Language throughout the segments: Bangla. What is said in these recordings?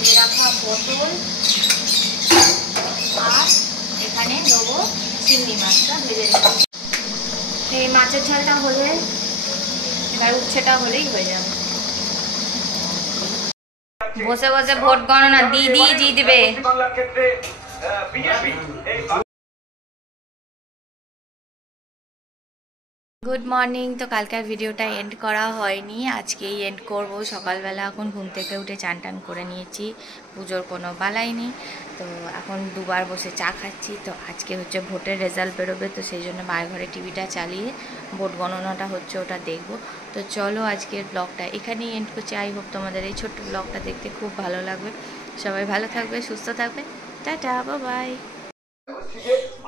ভেজে রাখা পটল আর এখানে দেবো চিংড়ি মাছটা ভেজে রেখেছি। এই মাছের ঝালটা হলে এবার উচ্ছেটা হলেই হয়ে যাবে। বসে বসে ভোট গণনা দিদি জিতবে। Good morning. তো কালকার ভিডিওটা এন্ড করা হয়নি, আজকেই এন্ড করব। সকালবেলা এখন ঘুম থেকে উঠে চান টান করে নিয়েছি, পুজোর কোনো বালাই নেই। তো এখন দুবার বসে চা খাচ্ছি। তো আজকে হচ্ছে ভোটের রেজাল্ট বেরোবে, তো সেই জন্য মায়ের ঘরে টিভিটা চালিয়ে ভোট গণনাটা হচ্ছে ওটা দেখব। তো চলো আজকের ব্লগটা এখানেই এন্ড করছি। আই হোপ তোমাদের এই ছোট্ট ব্লগটা দেখতে খুব ভালো লাগবে। সবাই ভালো থাকবে, সুস্থ থাকবে। টাটা, বাই।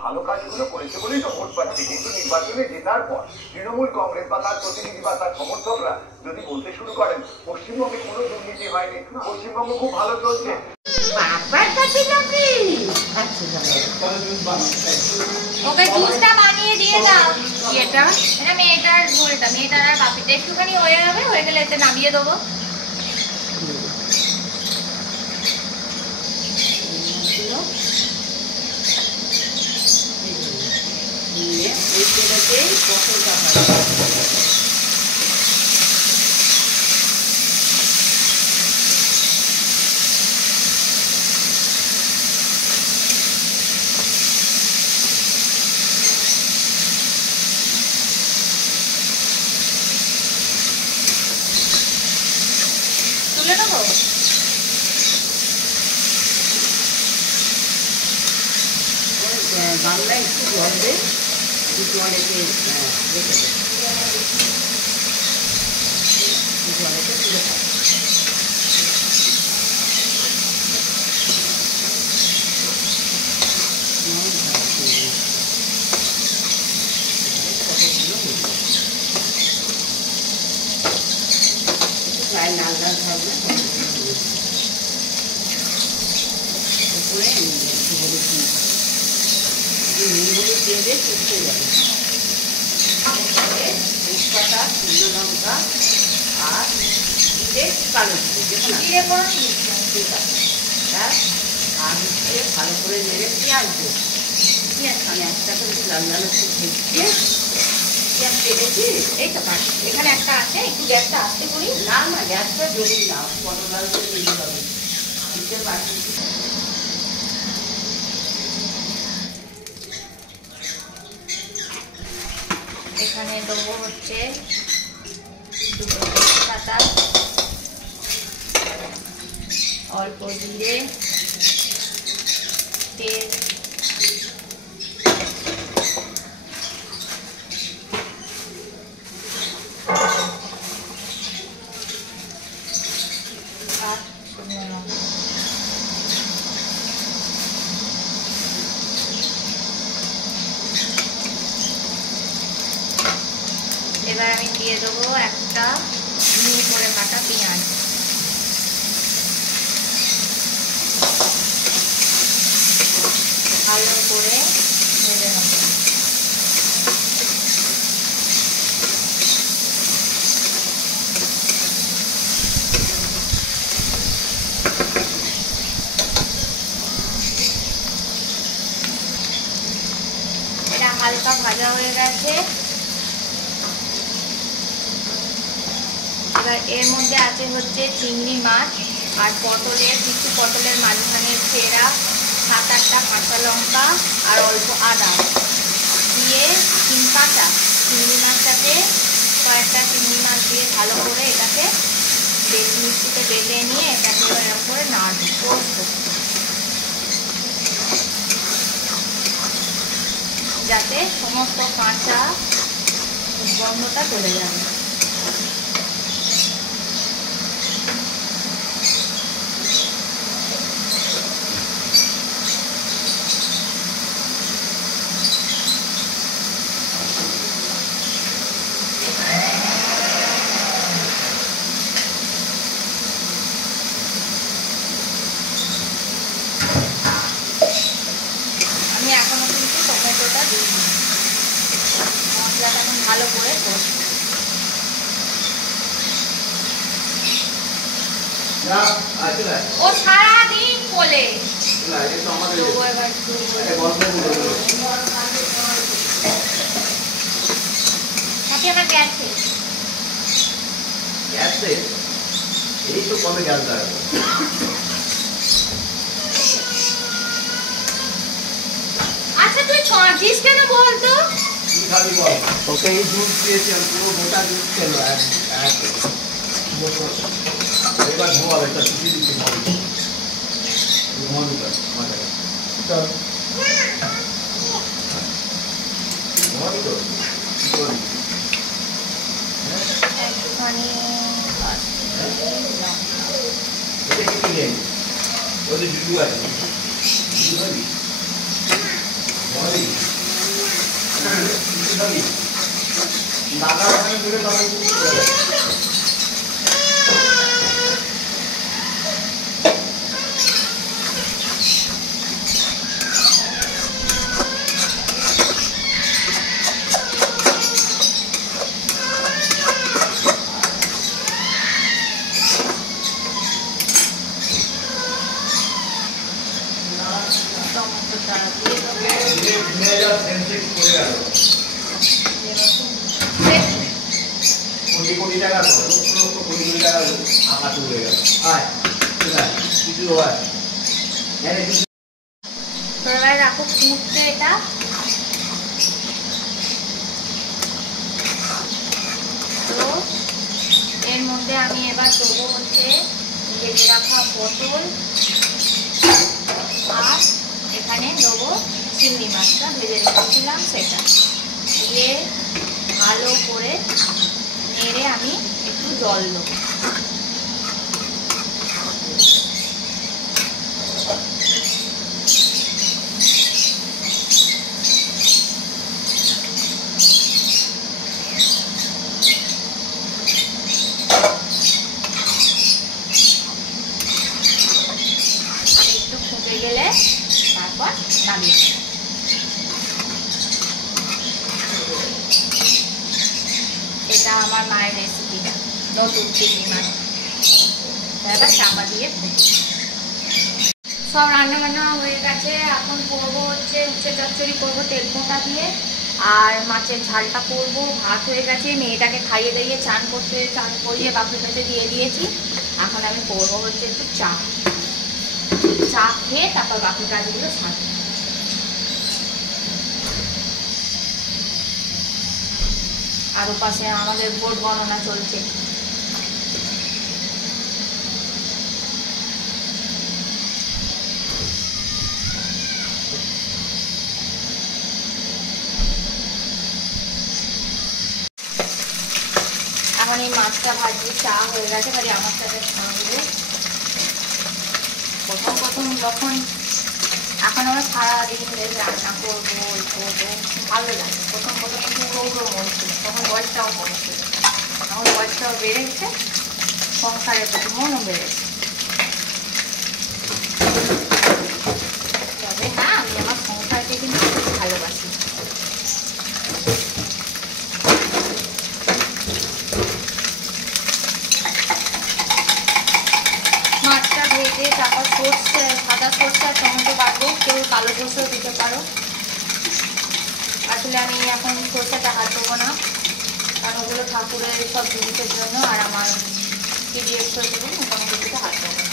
ভালো কাজগুলো করেছে বলেই তো ভোট পাচ্ছে, কিন্তু নির্বাচনে জেতার পর তৃণমূল কংগ্রেস বা তার প্রতিনিধি বা তার সমর্থকরা যদি বলতে শুরু করেন পশ্চিমবঙ্গে কোনো দুর্নীতি হয়নি, পশ্চিমবঙ্গ খুব ভালো চলছে, ওকে জুসটা বানিয়ে দিয়ে দাও। এটা মেয়েটার ঝোলটা, মেয়েটার আর বাপিটা একটুখানি হয়ে যাবে, হয়ে গেলে এতে নামিয়ে দেবো। তুলে নেবো। বাংলায় একটু জল দেয়, জলেতে রেখে দেয়, জলেতে তুলে খায়। প্রায় লাল লাল থাকবে, উপরে একটু হলুদ হলুদ দিয়ে শুকতে যাবে। তেজপাতা, শুকনো লঙ্কা আর জিরে, কালো জিরে, ঠিক আছে। আর হচ্ছে ভালো করে নেড়ে পেঁয়াজ দেবো। আমি একটা করে লাল লাল একটু ভেজে পেঁয়াজ কেটেছি। এই তো পাঁচ, এখানে একটা আছে, একটু গ্যাসটা আসতে করি। না না, গ্যাসটা জরুরি না, পটল লাল করে নিতে হবে। দিতে পারছি। এখানে দেবো হচ্ছে দুটো তেজপাতা, অল্প জিরে, তেল, আর শুকনো লঙ্কা। এবার আমি দিয়ে দেবো একটা মিহি করে কাটা পেঁয়াজ। ভালো করে ভেজে নেব। এটা হালকা ভাজা হয়ে গেছে। এবার এর মধ্যে আছে হচ্ছে চিংড়ি মাছ আর পটলের কিছু, পটলের মাঝখানে ছেঁড়া 7-8টা কাঁচা লঙ্কা আর অল্প আদা দিয়ে কাঁচা চিংড়ি মাছটাকে, কয়েকটা চিংড়ি মাছ দিয়ে ভালো করে এটাকে মিষ্টিতে বেটে নিয়ে এটাকে এরকম করে নাড়বো, যাতে সমস্ত কাঁচা গন্ধটা চলে যাবে। মশলাটা এখন ভালো করে কষবো। ও সারাদিন বলে আমার গ্যাস এই তো কবে গ্যাস দেয় আচ্ছা তুই কাঁদিস কেন বলতো ওকে এই দুধ দিয়েছে পুরো গোটা দুধ খেলো এবার ঘুমাবে একটা ছুটি দিচ্ছে ঘুমাবি তো একটুখানি এটা কি নিয়ে ওদের জুজু আছে জুজু খাবি দাদা ওখানে দূরে দাদা কোটি টাকা কোটি টাকা আকাশ উড়ে গেল আয় কিছু হয় এবার রাখো ফুটতে এটা তো এর মধ্যে আমি এবার দেবো হচ্ছে ভেজে রাখা পটল আর এখানে দেবো চিংড়ি মাছটা ভেজে রেখেছিলাম সেটা দিয়ে ভালো করে নেড়ে আমি একটু জল দেবো একটু ফুটে গেলে তারপর নামিয়ে দেবো। এটা আমার মায়ের রেসিপি নতুন চিংড়ি মাছ এবার চাপা দিয়ে সব রান্না বান্না হয়ে গেছে। এখন করবো হচ্ছে উচ্ছে চচ্চড়ি করবো তেলকোটা দিয়ে আর মাছের ঝালটা করবো। ভাত হয়ে গেছে, মেয়েটাকে খাইয়ে দিয়ে চান করিয়ে বাপের কাছে দিয়ে দিয়েছি। এখন আমি করবো হচ্ছে একটু চা খেয়ে তারপর বাকি কাজগুলো সারবো। আর ওপাশে আমাদের ভোট গণনা চলছে। এখন এই মাছটা ভাজি চা হয়ে গেছে, খালি আমার সাথে খাওয়াবো। প্রথম যখন এখন আমরা সারাদিন রান্না করবো ভালো লাগে। প্রথম একটু উড়ো মন ছিল, তখন বয়সটাও কম ছিল। এখন বয়সটাও বেড়েছে, সংসারের প্রতি মনও বেড়েছে। তবে হ্যাঁ, আমি আমার সংসারকে কিন্তু খুব ভালোবাসি। মাছটা ভেজে তারপর সর্ষে, সাদা সর্ষে আর টমেটো বাটবো। কেউ কালো সর্ষেও দিতে পারো। আসলে আমি এখন সর্ষেটা হাত দেবো না, কারণ ওগুলো ঠাকুরের সব জিনিসের জন্য, আর আমার পিডিএফের জন্য কোনো কিছুতে হাত দেবো না।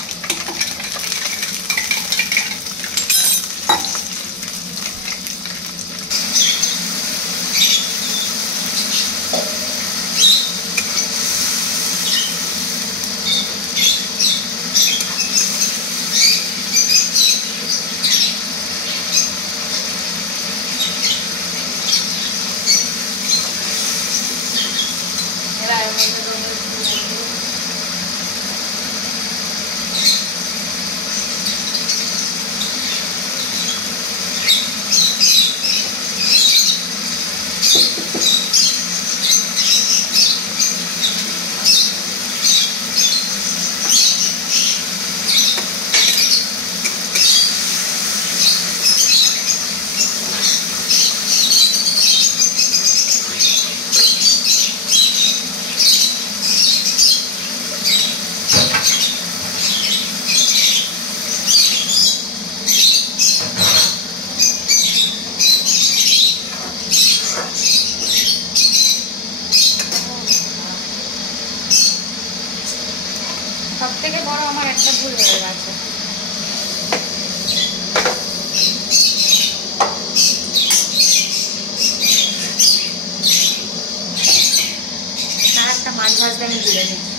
থেকে বড় আমার একটা ভুল হয়ে গেছে। একটা মাছ ভাজতে আমি ভুলে নিচ্ছি।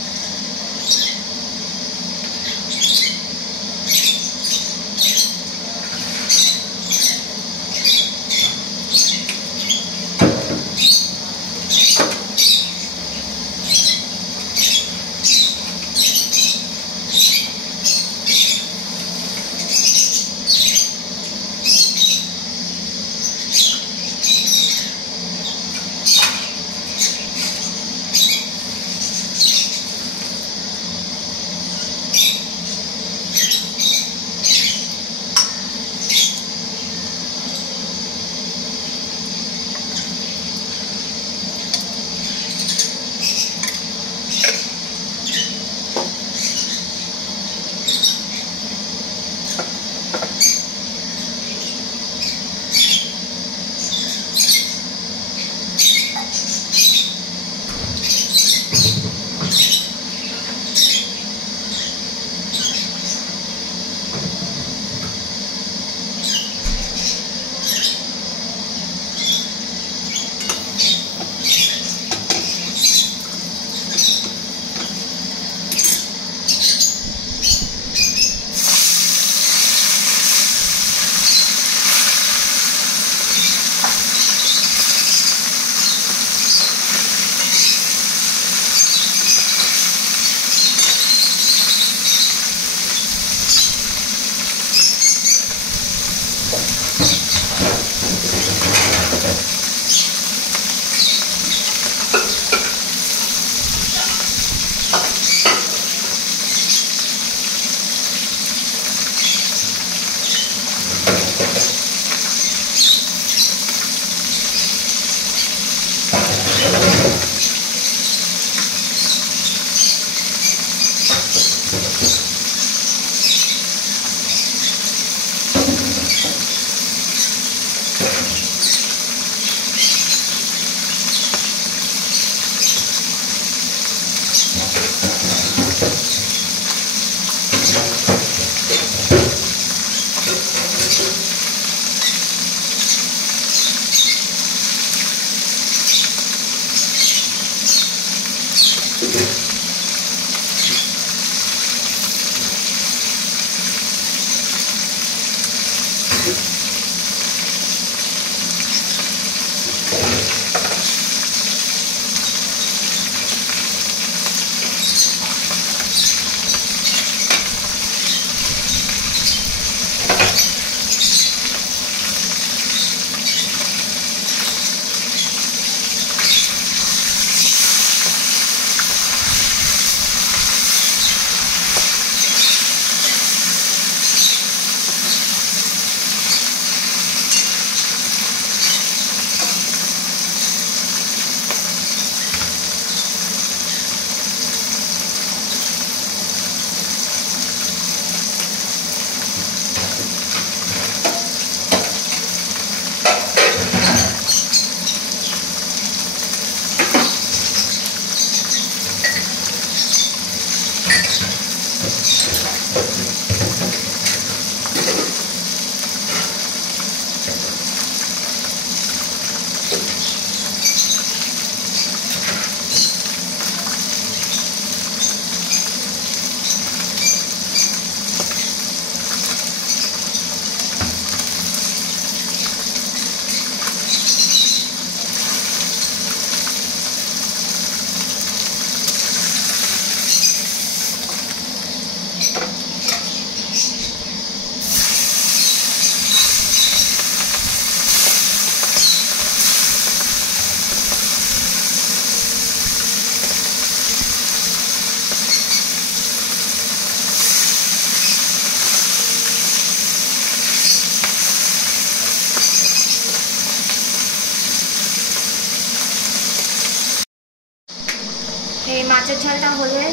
এই মাছের ঝালটা হলে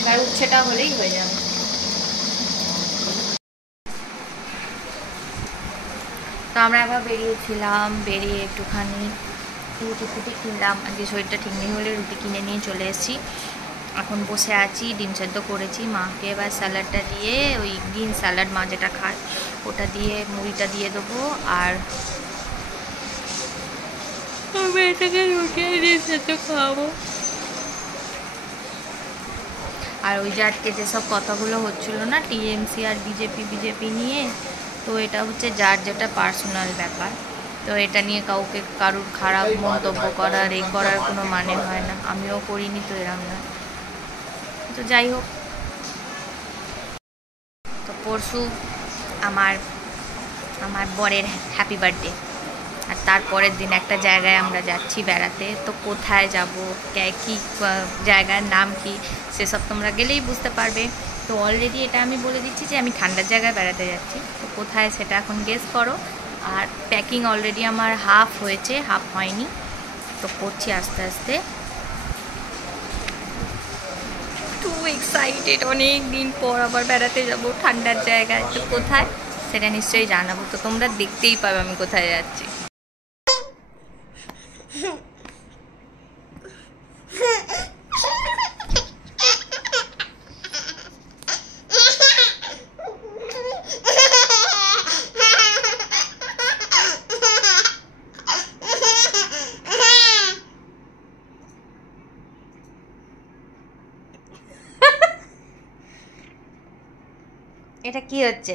এবার উচ্ছেটা হলেই হয়ে যাবে। তো আমরা একবার বেরিয়েছিলাম, বেরিয়ে একটুখানি রুটি ফুটি কিনলাম। আজকে শরীরটা ঠিক নেই বলে রুটি কিনে নিয়ে চলে এসেছি। এখন বসে আছি, ডিম সেদ্ধ করেছি, মাকে এবার স্যালাডটা দিয়ে, ওই গ্রিন স্যালাড মা যেটা খায় ওটা দিয়ে মুড়িটা দিয়ে দেবো, আর এটাকে রুটি ডিম সেদ্ধ খাওয়াবো। আর ওই যে আজকে যেসব কথাগুলো হচ্ছিলো না টিএমসি আর বিজেপি নিয়ে, তো এটা হচ্ছে যার যেটা পার্সোনাল ব্যাপার, তো এটা নিয়ে কাউকে কারুর খারাপ মন্তব্য করার করার কোনো মানে হয় না, আমিও করিনি তো এরম না। তো যাই হোক, তো পরশু আমার বরের হ্যাপি বার্থডে, আর তারপরের দিন একটা জায়গায় আমরা যাচ্ছি বেড়াতে। তো কোথায় যাব, কী জায়গার নাম কি, সেসব তোমরা গেলেই বুঝতে পারবে। তো অলরেডি এটা আমি বলে দিচ্ছি যে আমি ঠান্ডার জায়গায় বেড়াতে যাচ্ছি, তো কোথায় সেটা এখন গেস করো। আর প্যাকিং অলরেডি আমার হাফ হয়েছে, হাফ হয়নি, তো করছি আস্তে আস্তে। টু এক্সাইটেড, অনেক দিন পর আবার বেড়াতে যাব ঠান্ডার জায়গায়। তো কোথায় সেটা নিশ্চয়ই জানাবো, তো তোমরা দেখতেই পাবে আমি কোথায় যাচ্ছি। এটা কি হচ্ছে?